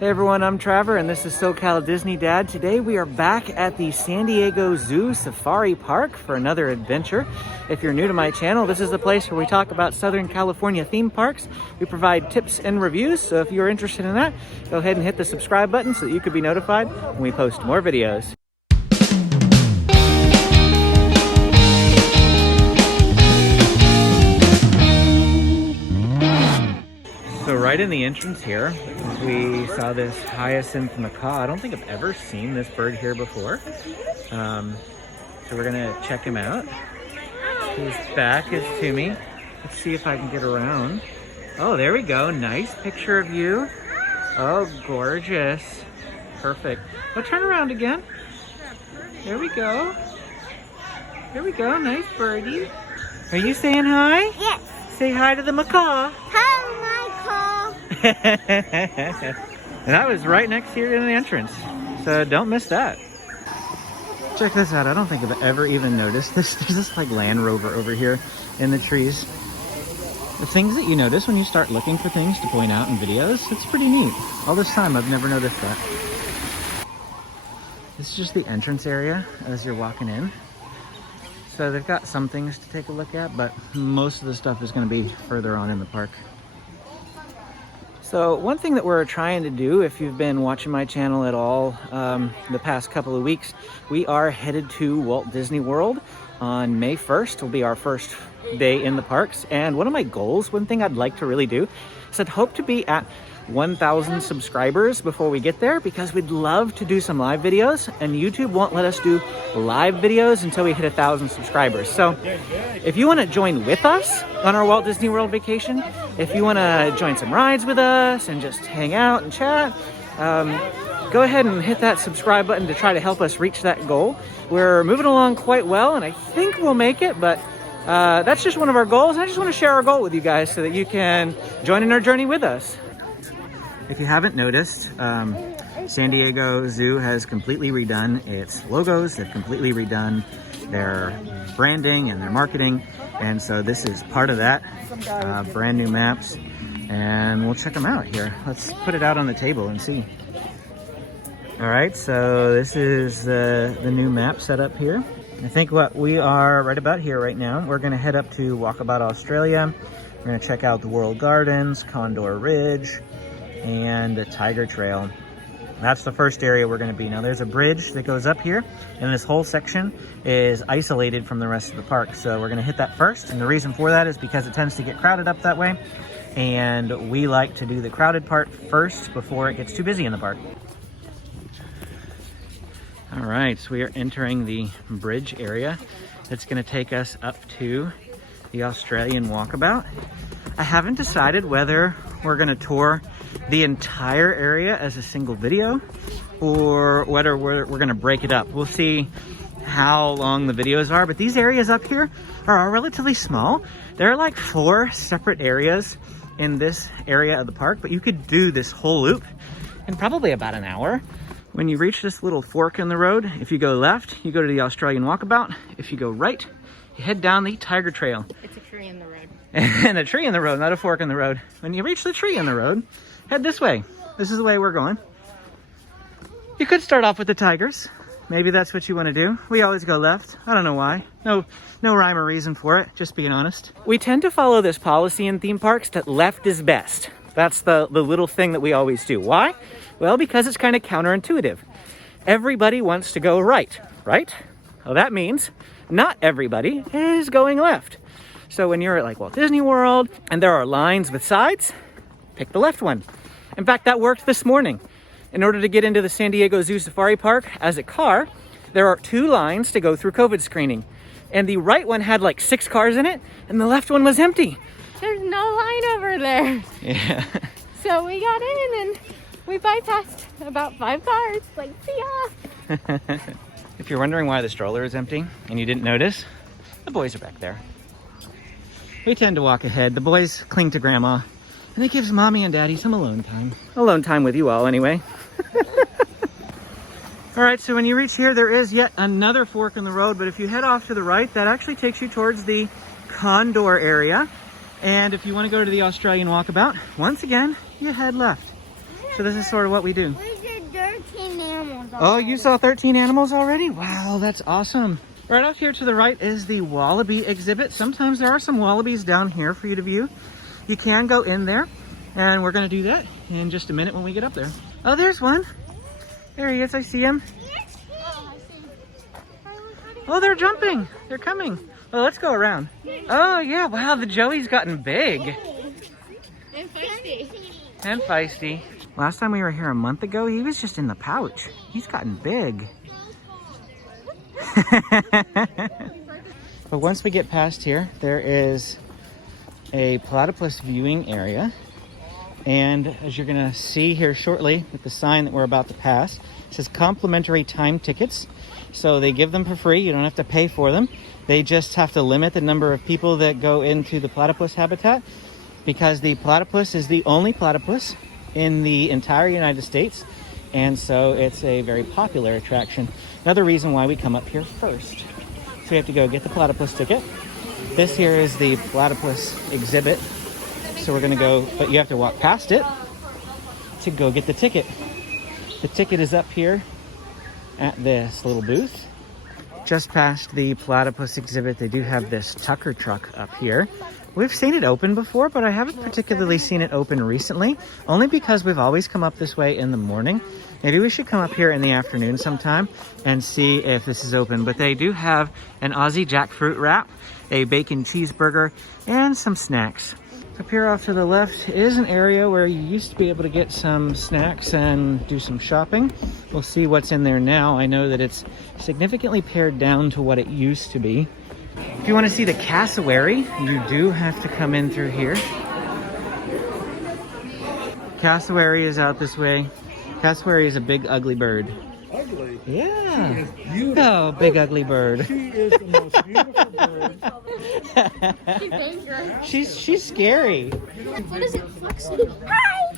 Hey everyone, I'm Trevor and this is SoCal Disney Dad. Today we are back at the San Diego Zoo Safari Park for another adventure. If you're new to my channel, this is the place where we talk about Southern California theme parks. We provide tips and reviews, so if you're interested in that, go ahead and hit the subscribe button so that you could be notified when we post more videos. So right in the entrance here, we saw this hyacinth macaw. I don't think I've ever seen this bird here before. So we're gonna check him out. His back is to me. Let's see if I can get around. Oh, there we go. Nice picture of you. Oh, gorgeous. Perfect. Oh, turn around again. There we go. There we go. Nice birdie. Are you saying hi? Yes. Say hi to the macaw. Hi, macaw. And that was right next here in the entrance, so don't miss that. Check this out. I don't think I've ever even noticed this. There's this like Land Rover over here in the trees. The things that you notice when you start looking for things to point out in videos, it's pretty neat. All this time I've never noticed that. This is just the entrance area as you're walking in. So they've got some things to take a look at, but most of the stuff is going to be further on in the park. So one thing that we're trying to do, if you've been watching my channel at all the past couple of weeks, we are headed to Walt Disney World on May 1st. Will be our first day in the parks. And one of my goals, one thing I'd like to really do, is I'd hope to be at 1,000 subscribers before we get there, because we'd love to do some live videos, and YouTube won't let us do live videos until we hit 1,000 subscribers. So if you want to join with us on our Walt Disney World vacation, if you want to join some rides with us and just hang out and chat, go ahead and hit that subscribe button to try to help us reach that goal. We're moving along quite well, and I think we'll make it, but that's just one of our goals. I just want to share our goal with you guys so that you can join in our journey with us. If you haven't noticed, San Diego Zoo has completely redone its logos. They've completely redone their branding and their marketing. And so this is part of that, brand new maps. And we'll check them out here. Let's put it out on the table and see. All right, so this is the new map set up here. I think what we are right about here right now, we're gonna head up to Walkabout Australia. We're gonna check out the World Gardens, Condor Ridge, and the Tiger Trail. That's the first area we're going to be. Now there's a bridge that goes up here, and this whole section is isolated from the rest of the park. So we're going to hit that first, and the reason for that is because it tends to get crowded up that way, and we like to do the crowded part first before it gets too busy in the park. All right, so we are entering the bridge area. That's going to take us up to the Australian Walkabout. I haven't decided whether we're going to tour the entire area as a single video or whether we're going to break it up. We'll see how long the videos are, but these areas up here are relatively small. There are like 4 separate areas in this area of the park, but you could do this whole loop in probably about an hour. When you reach this little fork in the road, if you go left, you go to the Australian Walkabout. If you go right, you head down the Tiger Trail. It's a tree in the road. And a tree in the road, not a fork in the road. When you reach the tree in the road, head this way. This is the way we're going. You could start off with the tigers. Maybe that's what you want to do. We always go left. I don't know why. No rhyme or reason for it, just being honest. We tend to follow this policy in theme parks that left is best. That's the little thing that we always do. Why? Well, because it's kind of counterintuitive. Everybody wants to go right, right? Well, that means not everybody is going left. So when you're at like Walt Disney World and there are lines with sides, pick the left one. In fact, that worked this morning. In order to get into the San Diego Zoo Safari Park as a car, there are 2 lines to go through COVID screening. And the right one had like 6 cars in it, and the left one was empty. There's no line over there. Yeah. So we got in and we bypassed about 5 cars. Like, see ya. If you're wondering why the stroller is empty and you didn't notice, the boys are back there. We tend to walk ahead. The boys cling to grandma, and it gives mommy and daddy some alone time. Alone time with you all, anyway. All right, so when you reach here, there is yet another fork in the road, but if you head off to the right, that actually takes you towards the Condor area. And if you want to go to the Australian Walkabout, once again, you head left. So this is sort of what we do. We did 13 animals. Oh, you saw 13 animals already? Wow, that's awesome. Right off here to the right is the wallaby exhibit. Sometimes there are some wallabies down here for you to view. You can go in there, and we're gonna do that in just a minute when we get up there. Oh, there's one. There he is, I see him. Oh, they're jumping. They're coming. Well, let's go around. Oh, yeah, wow, the Joey's gotten big. And feisty. And feisty. Last time we were here a month ago, he was just in the pouch. He's gotten big. But once we get past here, there is a platypus viewing area. And as you're gonna see here shortly with the sign that we're about to pass, it says complimentary time tickets. So they give them for free, you don't have to pay for them. They just have to limit the number of people that go into the platypus habitat, because the platypus is the only platypus in the entire United States. And so it's a very popular attraction. Another reason why we come up here first. So we have to go get the platypus ticket. This here is the platypus exhibit. So we're gonna go, but you have to walk past it to go get the ticket. The ticket is up here at this little booth. Just past the platypus exhibit, they do have this Tucker truck up here. We've seen it open before, but I haven't particularly seen it open recently, only because we've always come up this way in the morning. Maybe we should come up here in the afternoon sometime and see if this is open. But they do have an Aussie jackfruit wrap, a bacon cheeseburger, and some snacks. Up here off to the left is an area where you used to be able to get some snacks and do some shopping. We'll see what's in there now. I know that it's significantly pared down to what it used to be. If you want to see the cassowary, you do have to come in through here. Cassowary is out this way. Cassowary is a big ugly bird. Ugly? Yeah. She is beautiful. Oh, big ugly bird. She is the most beautiful bird. She's dangerous. She's scary. What is it? Hi!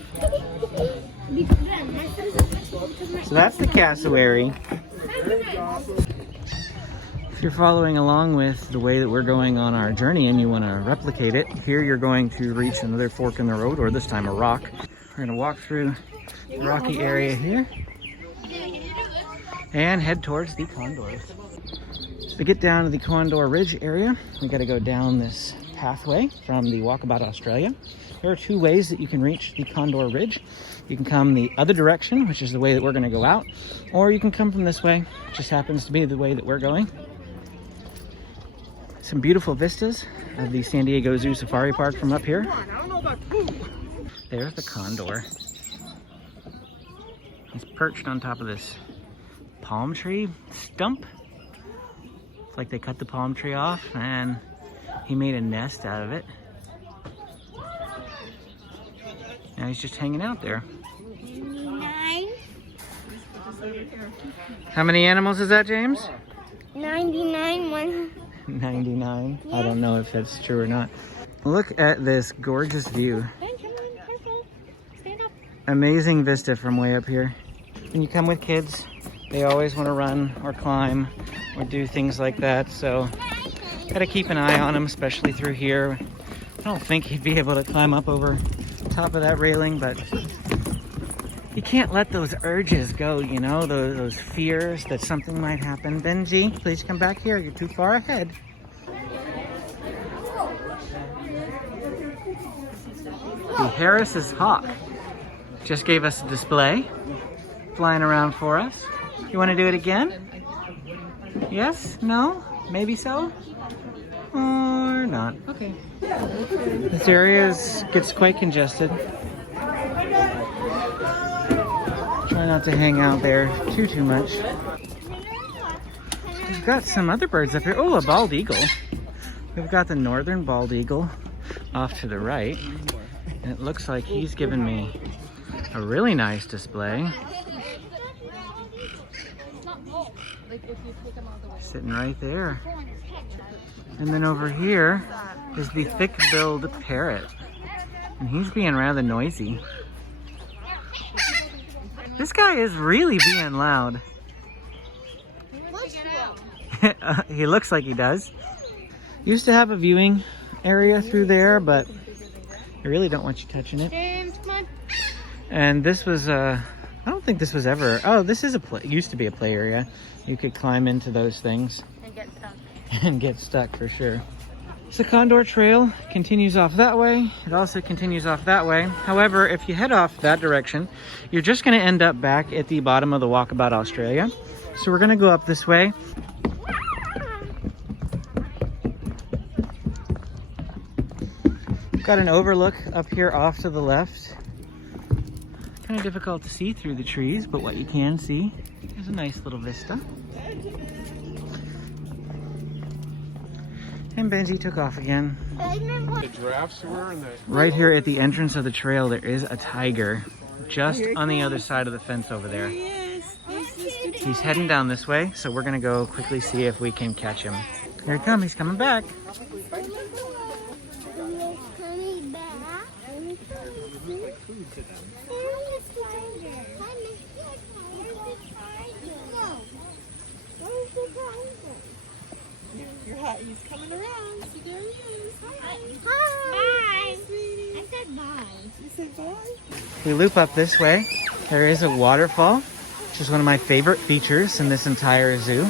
So that's the cassowary. If you're following along with the way that we're going on our journey and you want to replicate it, here you're going to reach another fork in the road, or this time a rock. We're going to walk through the rocky area here and head towards the condors. To get down to the Condor Ridge area, we got to go down this pathway from the Walkabout Australia. There are two ways that you can reach the Condor Ridge. You can come the other direction, which is the way that we're going to go out, or you can come from this way. It just happens to be the way that we're going. Some beautiful vistas of the San Diego Zoo Safari Park from up here. There's the condor. He's perched on top of this palm tree stump. It's like they cut the palm tree off and he made a nest out of it. Now he's just hanging out there. 9. How many animals is that, James? 99. 99. I don't know if that's true or not. Look at this gorgeous view. Ben, come on, careful. Stand up. Amazing vista from way up here. When you come with kids, they always want to run or climb or do things like that. So gotta keep an eye on them, especially through here. I don't think he'd be able to climb up over top of that railing, but you can't let those urges go, you know, those fears that something might happen. Benji, please come back here. You're too far ahead. The Harris's hawk just gave us a display, flying around for us. You want to do it again? Yes? No? Maybe so? Or not? Okay. This area gets quite congested. Try not to hang out there too much. We've got some other birds up here. Oh, a bald eagle. We've got the northern bald eagle off to the right. And it looks like he's given me a really nice display. Sitting right there. And then over here is the thick-billed parrot. And he's being rather noisy. This guy is really being loud. He looks like he does. Used to have a viewing area through there, but I really don't want you touching it. James, come on. And this was I don't think this was ever, oh, this is used to be a play area. You could climb into those things. And get stuck. And get stuck for sure. The Condor Trail continues off that way. It also continues off that way. However, if you head off that direction, you're just going to end up back at the bottom of the Walkabout Australia. So we're going to go up this way. Got an overlook up here off to the left. Kind of difficult to see through the trees, but what you can see is a nice little vista. And Benji took off again. The giraffes were in the... Right here at the entrance of the trail, there is a tiger just on the other side of the fence over there. He's heading down this way, so we're gonna go quickly see if we can catch him. Here he comes, he's coming back. He's coming around. So there he is. Hi. Hi. Sweetie. I said bye. You said bye? We loop up this way. There is a waterfall, which is one of my favorite features in this entire zoo.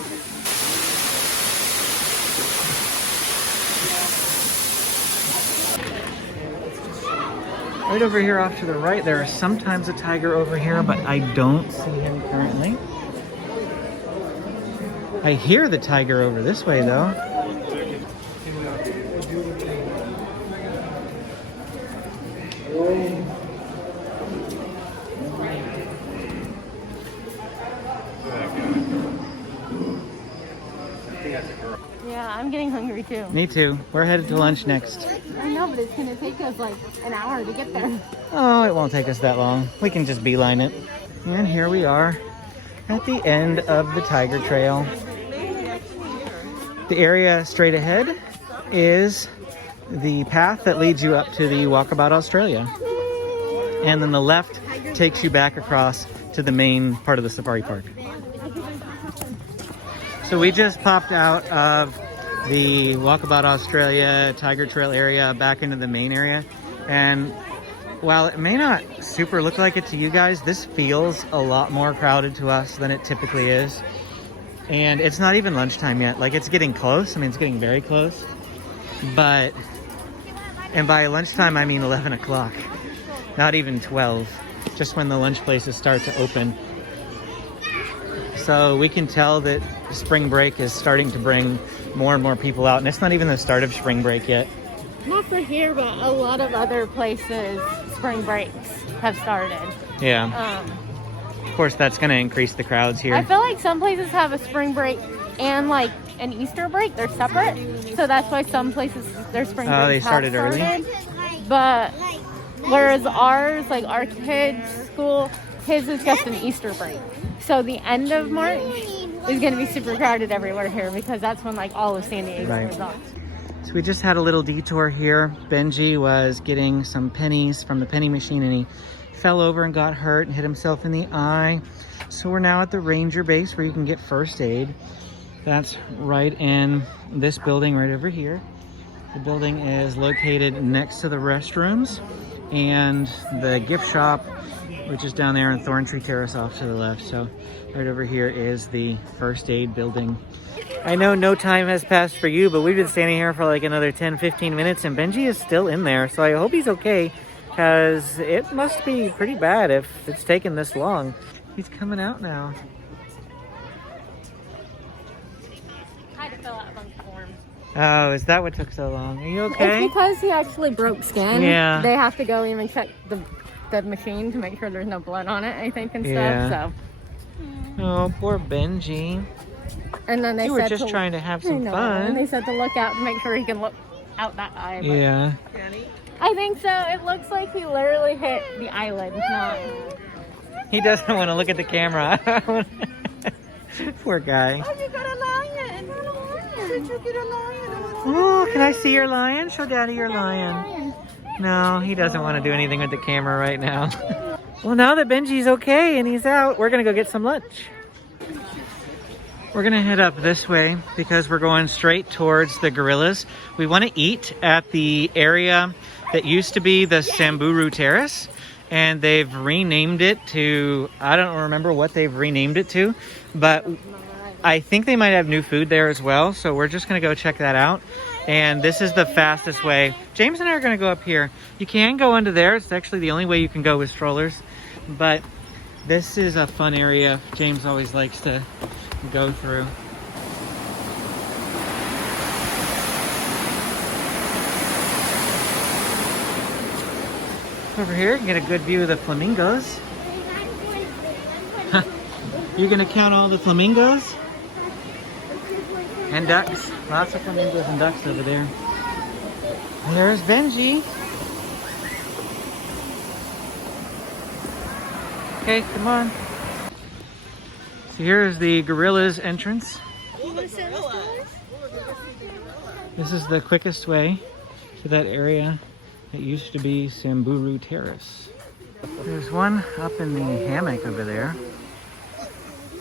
Right over here off to the right, there is sometimes a tiger over here, but I don't see him currently. I hear the tiger over this way though. Yeah, I'm getting hungry too. Me too. We're headed to lunch next. I know, but it's gonna take us like an hour to get there. Oh, it won't take us that long. We can just beeline it. And here we are at the end of the Tiger Trail. The area straight ahead is the path that leads you up to the Walkabout Australia. And then the left takes you back across to the main part of the safari park. So we just popped out of the Walkabout Australia Tiger Trail area back into the main area. And while it may not super look like it to you guys, this feels a lot more crowded to us than it typically is. And it's not even lunchtime yet. Like, it's getting close. I mean, it's getting very close. But, and by lunchtime, I mean 11 o'clock. Not even 12. Just when the lunch places start to open. So we can tell that spring break is starting to bring more and more people out. And it's not even the start of spring break yet. Not for here, but a lot of other places, spring breaks have started. Yeah. Of course, that's going to increase the crowds here. I feel like some places have a spring break and like an Easter break. They're separate. So that's why some places their spring break they started early. But whereas ours, like our kids' school, his is just an Easter break. So the end of March is going to be super crowded everywhere here because that's when like all of San Diego is on. So we just had a little detour here. Benji was getting some pennies from the penny machine and he fell over and got hurt and hit himself in the eye. So we're now at the ranger base where you can get first aid. That's right in this building right over here. The building is located next to the restrooms and the gift shop, which is down there on Thorn-Tree Terrace off to the left. So right over here is the first aid building. I know no time has passed for you, but we've been standing here for like another 10-15 minutes and Benji is still in there. So I hope he's okay because it must be pretty bad if it's taken this long. He's coming out now. I had to fill out a bunch of forms. Oh, is that what took so long? Are you okay? It's because he actually broke skin. Yeah. They have to go even check the machine to make sure there's no blood on it, I think, and Yeah. stuff. So. Oh, poor Benji. And then they You said were just trying to have some And fun. they said to look out to make sure he can look out that eye. But Yeah. I think so. It looks like he literally hit the eyelid. Not. He doesn't want to look at the camera. Poor guy. Oh, you got a lion. Did you get a lion? Oh, can I see your lion? Show Daddy your lion. No, he doesn't want to do anything with the camera right now. Well, now that Benji's okay and he's out, we're going to go get some lunch. We're going to head up this way because we're going straight towards the gorillas. We want to eat at the area that used to be the Samburu Terrace. and they've renamed it to, I don't remember what they've renamed it to, but I think they might have new food there as well. So we're just gonna go check that out. And this is the fastest way. James and I are gonna go up here. You can go into there. It's actually the only way you can go with strollers. But this is a fun area James always likes to go through. Over here, you can get a good view of the flamingos. You're gonna count all the flamingos? And ducks. Lots of flamingos and ducks over there. And there's Benji. Okay, come on. So here's the gorillas entrance. This is the quickest way to that area. It used to be Samburu Terrace. There's one up in the hammock over there.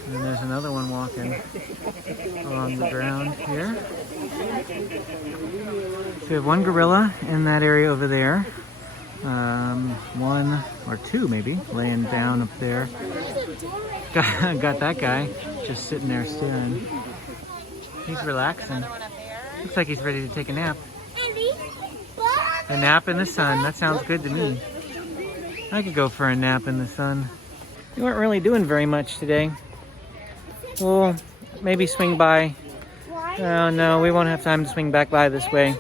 And there's another one walking along the ground here. So we have one gorilla in that area over there. One or two maybe laying down up there. Got that guy just sitting there staring. He's relaxing. Looks like he's ready to take a nap. A nap in the sun. That sounds good to me. I could go for a nap in the sun. We weren't really doing very much today. We'll maybe swing by. Oh no, we won't have time to swing back by this way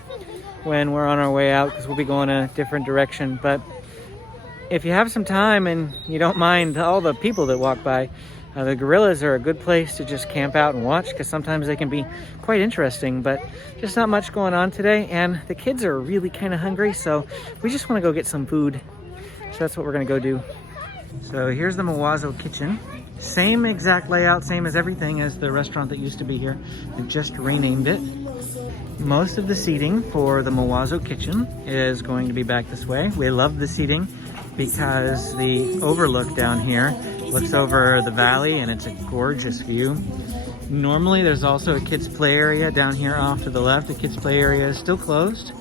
when we're on our way out because we'll be going a different direction. But if you have some time and you don't mind all the people that walk by, the gorillas are a good place to just camp out and watch because sometimes they can be quite interesting, but just not much going on today. And the kids are really kind of hungry, so we just want to go get some food. So that's what we're going to go do. So here's the Mowazo Kitchen. Same exact layout, same as everything as the restaurant that used to be here. They've just renamed it. Most of the seating for the Mowazo Kitchen is going to be back this way. We love the seating because the overlook down here looks over the valley and it's a gorgeous view. Normally there's also a kids play area down here off to the left. The kids play area is still closed,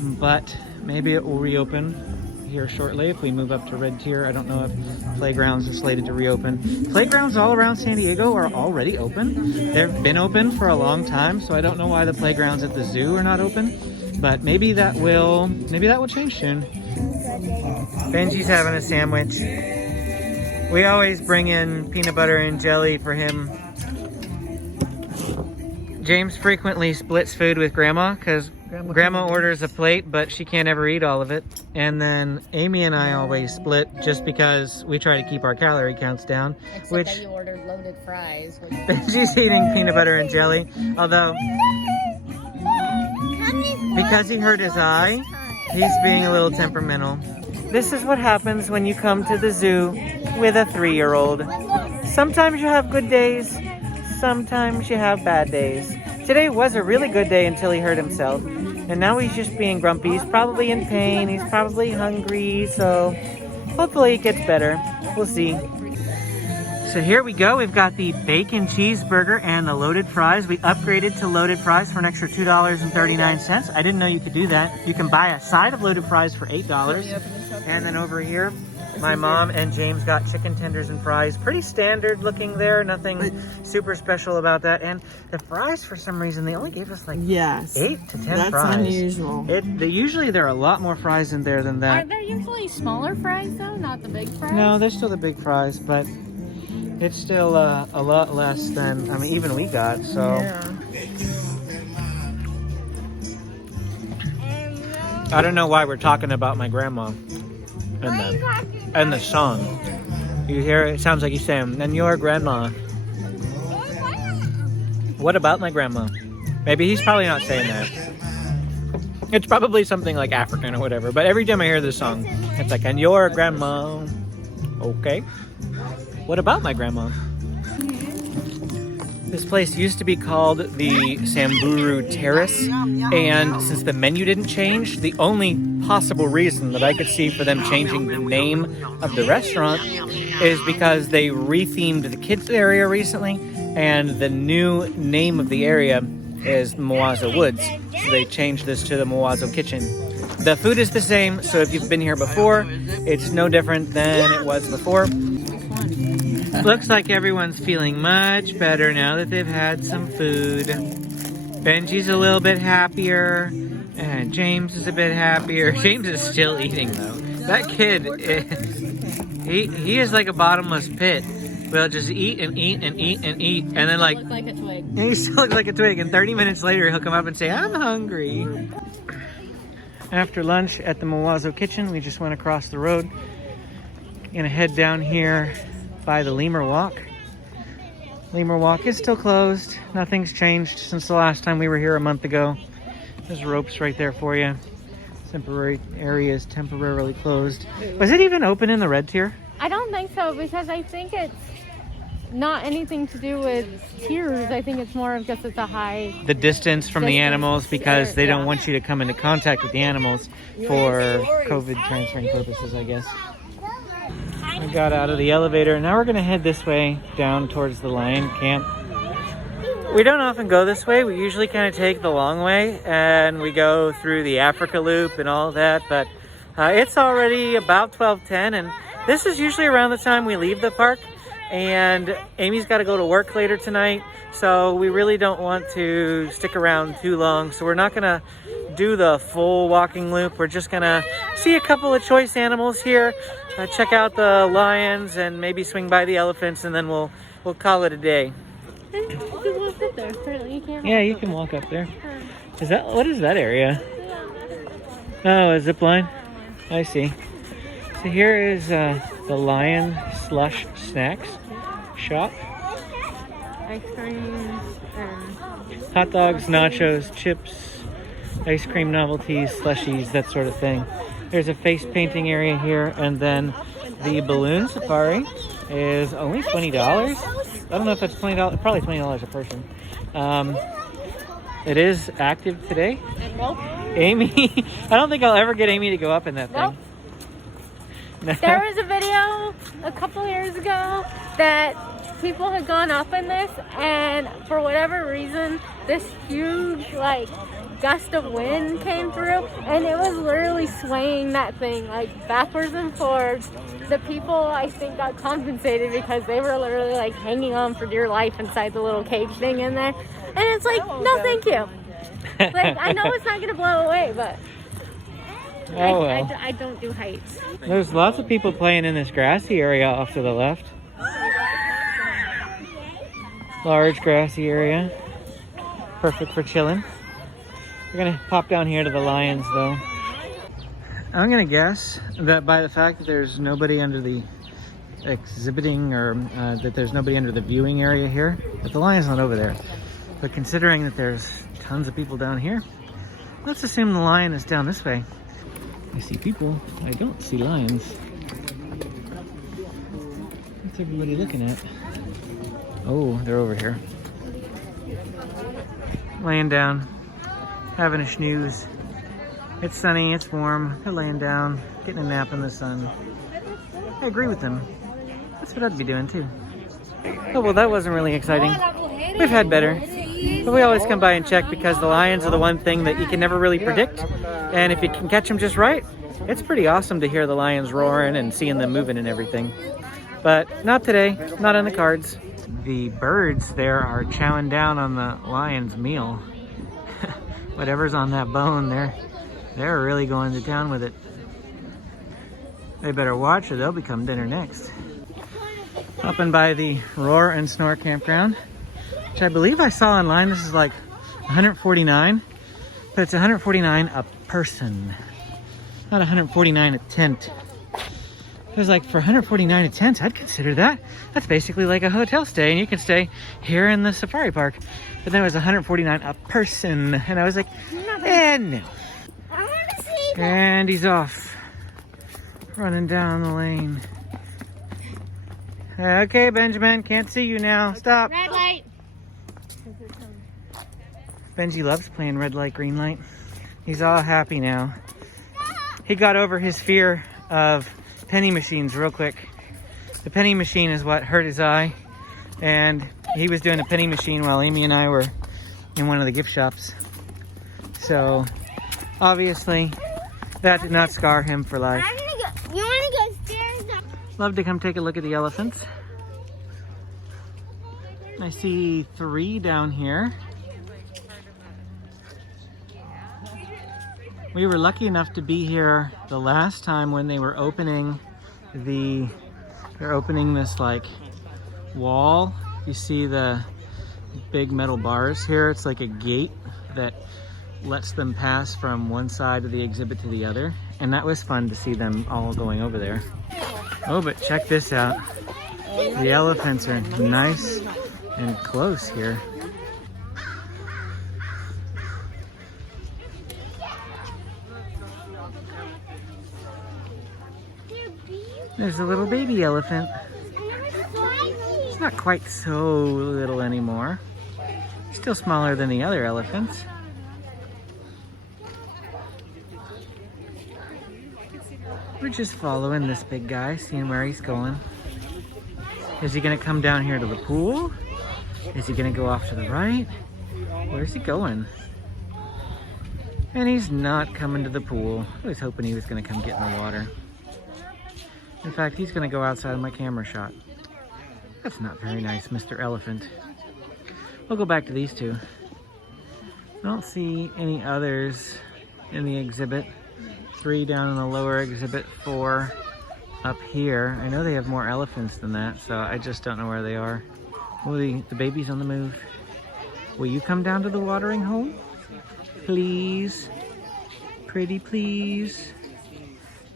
but maybe it will reopen here shortly if we move up to Red Tier. I don't know if playgrounds are slated to reopen. Playgrounds all around San Diego are already open. They've been open for a long time, so I don't know why the playgrounds at the zoo are not open, but maybe that will change soon. Benji's having a sandwich. We always bring in peanut butter and jelly for him. James frequently splits food with Grandma because Grandma orders a plate, but she can't ever eat all of it. And then Amy and I always split just because we try to keep our calorie counts down. Except that you ordered loaded fries. She's eating peanut butter and jelly. Although, because he hurt his eye, he's being a little temperamental. This is what happens when you come to the zoo with a 3-year-old. Sometimes you have good days, sometimes you have bad days. Today was a really good day until he hurt himself. And now he's just being grumpy. He's probably in pain. He's probably hungry. So hopefully it gets better. We'll see. So here we go. We've got the bacon cheeseburger and the loaded fries. We upgraded to loaded fries for an extra $2.39. I didn't know you could do that. You can buy a side of loaded fries for $8. And then over here, my mom and James got chicken tenders and fries. Pretty standard looking there. Nothing super special about that. And the fries, for some reason, they only gave us like 8 to 10 fries. That's unusual. Usually there are a lot more fries in there than that. Are there usually smaller fries though, not the big fries? No, they're still the big fries, but it's still a lot less than, I mean, even we got, so. Yeah. I don't know why we're talking about my grandma and the song. You hear it? It sounds like he's saying, and your grandma. What about my grandma? Maybe he's probably not saying that. It's probably something like African or whatever, but every time I hear this song, it's like, and your grandma. Okay. What about my grandma? This place used to be called the Samburu Terrace, and since the menu didn't change, the only possible reason that I could see for them changing the name of the restaurant is because they rethemed the kids area recently, and the new name of the area is Mowazo Woods. So they changed this to the Mowazo Kitchen. The food is the same, so if you've been here before, it's no different than it was before. Looks like everyone's feeling much better now that they've had some food. Benji's a little bit happier, and James is a bit happier. James is still eating though. That kid, he is like a bottomless pit. We'll just eat and eat and eat and eat, and then like, Looks like a twig. and he still looks like a twig, and 30 minutes later he'll come up and say, I'm hungry. After lunch at the Mowazo Kitchen, we just went across the road. Gonna head down here by the Lemur Walk. Lemur Walk is still closed. Nothing's changed since the last time we were here a month ago. There's ropes right there for you. Temporary area is temporarily closed. Was it even open in the red tier? I don't think so, because I think it's not anything to do with tiers. I think it's more of just it's a high... The distance from the Distance. animals, because they don't Yeah. want you to come into contact with the animals for COVID transferring purposes, I guess. I got out of the elevator. Now we're going to head this way down towards the lion camp. We don't often go this way. We usually kind of take the long way and we go through the Africa Loop and all that. But it's already about 12:10, and this is usually around the time we leave the park. And Amy's got to go to work later tonight, so we really don't want to stick around too long. So we're not going to do the full walking loop. We're just going to see a couple of choice animals here, check out the lions, and maybe swing by the elephants, and then we'll call it a day. You can walk up there. Apparently you can't. Yeah, you can walk up there. What is that area? Oh, a zip line? I see. So here is the Lion Slush Snacks shop. Ice cream. Hot dogs, nachos, chips, ice cream novelties, slushies, that sort of thing. There's a face painting area here, and then the balloon safari is only $20. I don't know if that's $20, probably $20 a person. It is active today. Amy, I don't think I'll ever get Amy to go up in that Nope. thing. There was a video a couple years ago that people had gone up in this, and for whatever reason, this huge like gust of wind came through, and it was literally swaying that thing like backwards and forwards. The people, I think, got compensated because they were literally like hanging on for dear life inside the little cage thing in there, and it's like, no, thank you. Like, I know it's not gonna blow away, but Oh, well. I don't do heights. There's lots of people playing in this grassy area off to the left. Large grassy area. Perfect for chilling. We're gonna pop down here to the lions though. I'm gonna guess that by the fact that there's nobody under the exhibiting, or that there's nobody under the viewing area here, that the lion's not over there. But considering that there's tons of people down here, let's assume the lion is down this way. I see people. I don't see lions. What's everybody looking at? Oh, they're over here. Laying down, having a snooze. It's sunny, it's warm. They're laying down, getting a nap in the sun. I agree with them. That's what I'd be doing too. Oh, well, that wasn't really exciting. We've had better. But we always come by and check because the lions are the one thing that you can never really predict. And if you can catch them just right, it's pretty awesome to hear the lions roaring and seeing them moving and everything. But not today, not on the cards. The birds there are chowing down on the lion's meal. Whatever's on that bone, they're really going to town with it. They better watch or they'll become dinner next. Up and by the Roar and Snore campground, which I believe I saw online. This is like $149, but it's $149 a person, not $149 a tent. It was like, for $149 a tent, I'd consider that. That's basically like a hotel stay, and you can stay here in the safari park. But then it was $149 a person, and I was like, no. And he's off, running down the lane. Okay, Benjamin, can't see you now. Stop. Red light. Benji loves playing red light, green light. He's all happy now. He got over his fear of penny machines real quick. The penny machine is what hurt his eye, and he was doing a penny machine while Amy and I were in one of the gift shops. So obviously That did not scar him for life. I'm gonna go. You wanna go upstairs? Love to come take a look at the elephants. I see 3 down here. We were lucky enough to be here the last time when they were opening they're opening this like wall. You see the big metal bars here. It's like a gate that lets them pass from one side of the exhibit to the other. And that was fun to see them all going over there. Oh, but check this out. The elephants are nice and close here. There's a little baby elephant. It's not quite so little anymore. Still smaller than the other elephants. We're just following this big guy, seeing where he's going. Is he gonna come down here to the pool? Is he gonna go off to the right? Where's he going? And he's not coming to the pool. I was hoping he was gonna come get in the water. In fact, he's gonna go outside of my camera shot. That's not very nice, Mr. Elephant. We'll go back to these 2. I don't see any others in the exhibit. 3 down in the lower exhibit, 4 up here. I know they have more elephants than that, so I just don't know where they are. Oh, the baby's on the move. Will you come down to the watering hole? Please? Pretty please?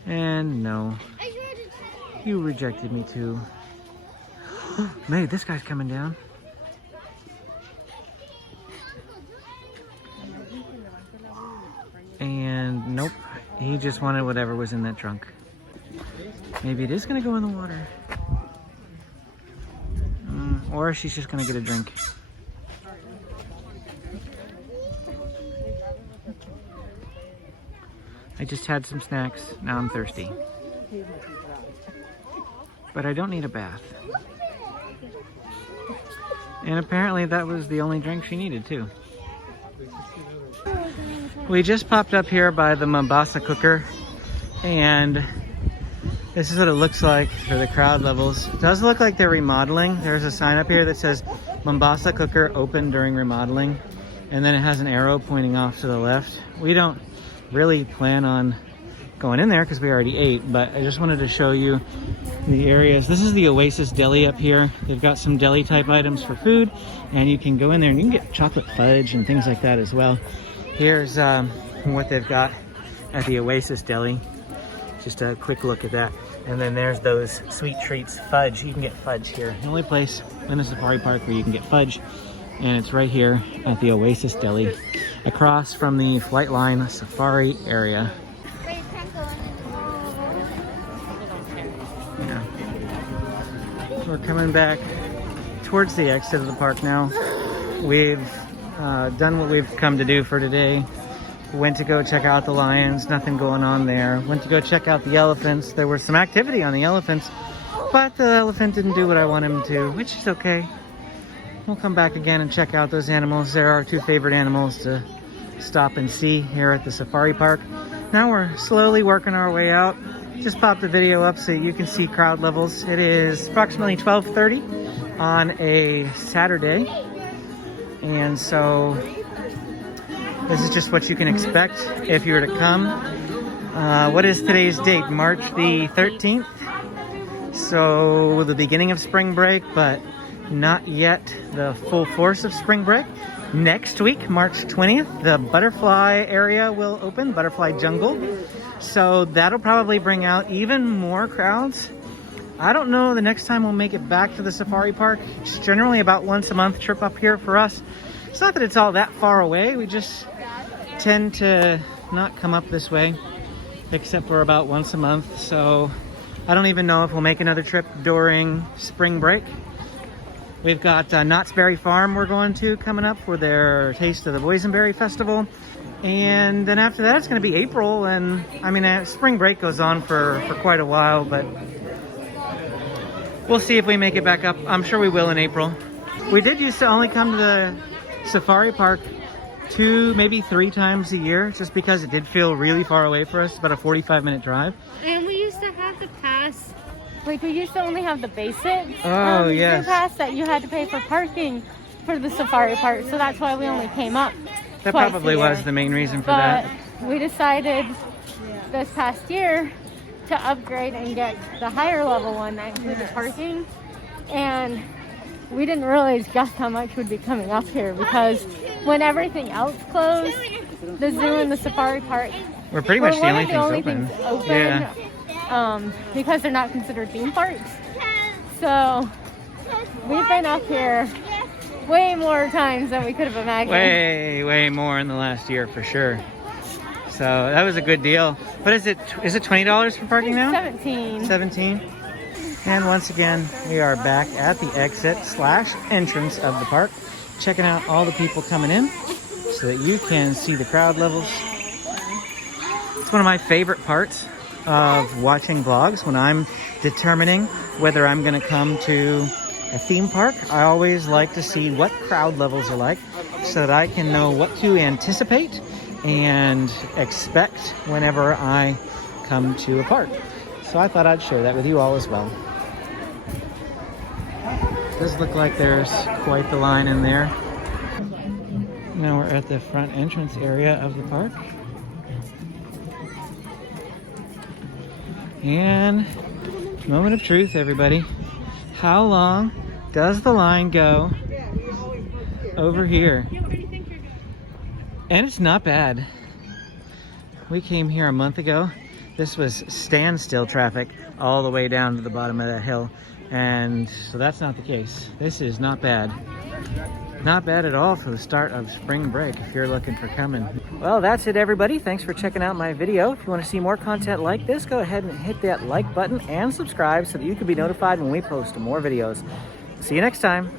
And no. You rejected me too. May, this guy's coming down. And nope, he just wanted whatever was in that trunk. Maybe it is gonna go in the water. Or she's just gonna get a drink. I just had some snacks, now I'm thirsty. But I don't need a bath. And apparently that was the only drink she needed too. We just popped up here by the Mombasa Cooker, and this is what it looks like for the crowd levels. It does look like they're remodeling. There's a sign up here that says Mombasa Cooker open during remodeling, and then it has an arrow pointing off to the left. We don't really plan on going in there because we already ate, but I just wanted to show you the areas. This is the Oasis Deli up here. They've got some deli type items for food, and you can go in there and you can get chocolate fudge and things like that as well. Here's what they've got at the Oasis Deli. Just a quick look at that. And then there's those sweet treats, fudge. You can get fudge here. The only place in the safari park where you can get fudge, and it's right here at the Oasis Deli, across from the Flight Line Safari area. Yeah. We're coming back towards the exit of the park now. We've done what we've come to do for today. Went to go check out the lions, nothing going on there. Went to go check out the elephants. There was some activity on the elephants, but the elephant didn't do what I want him to, which is okay. We'll come back again and check out those animals. They're our 2 favorite animals to stop and see here at the safari park. Now we're slowly working our way out. Just popped the video up so you can see crowd levels. It is approximately 12:30 on a Saturday. And so this is just what you can expect if you were to come. What is today's date? March the 13th. So the beginning of spring break, but not yet the full force of spring break. Next week, March 20th, the butterfly area will open, Butterfly Jungle. So that'll probably bring out even more crowds. I don't know the next time we'll make it back to the safari park. It's generally about once a month trip up here for us. It's not that it's all that far away. We just tend to not come up this way, except for about once a month. So I don't even know if we'll make another trip during spring break. We've got Knott's Berry Farm we're going to coming up for their Taste of the Boysenberry Festival. And then after that, it's going to be April. And I mean, spring break goes on for quite a while, but we'll see if we make it back up. I'm sure we will in April. We did used to only come to the safari park 2, maybe 3 times a year, just because it did feel really far away for us, about a 45-minute drive. And we used to have to pass, like we used to only have the basic Oh, yes. pass that you had to pay for parking for the safari park. So that's why we only came up That twice probably a year. was the main reason for But that. we decided this past year to upgrade and get the higher level one that included parking. And we didn't realize just how much would be coming up here, because when everything else closed, the zoo and the safari park We're pretty much the one only of things open. things open. Yeah. Because they're not considered theme parks. So we've been up here way more times than we could have imagined. Way more in the last year for sure. So that was a good deal. But is it $20 for parking now? 17. 17. And once again, we are back at the exit/entrance of the park, checking out all the people coming in so that you can see the crowd levels. It's one of my favorite parts of watching vlogs when I'm determining whether I'm going to come to a theme park. I always like to see what crowd levels are like so that I can know what to anticipate and expect whenever I come to a park. So I thought I'd share that with you all as well. It does look like there's quite the line in there. Now we're at the front entrance area of the park. And moment of truth, everybody. How long does the line go over here? And it's not bad. We came here a month ago. This was standstill traffic all the way down to the bottom of that hill. And so that's not the case. This is not bad. Not bad at all for the start of spring break if you're looking for coming. Well, that's it, everybody. Thanks for checking out my video. If you want to see more content like this, go ahead and hit that like button and subscribe so that you can be notified when we post more videos. See you next time.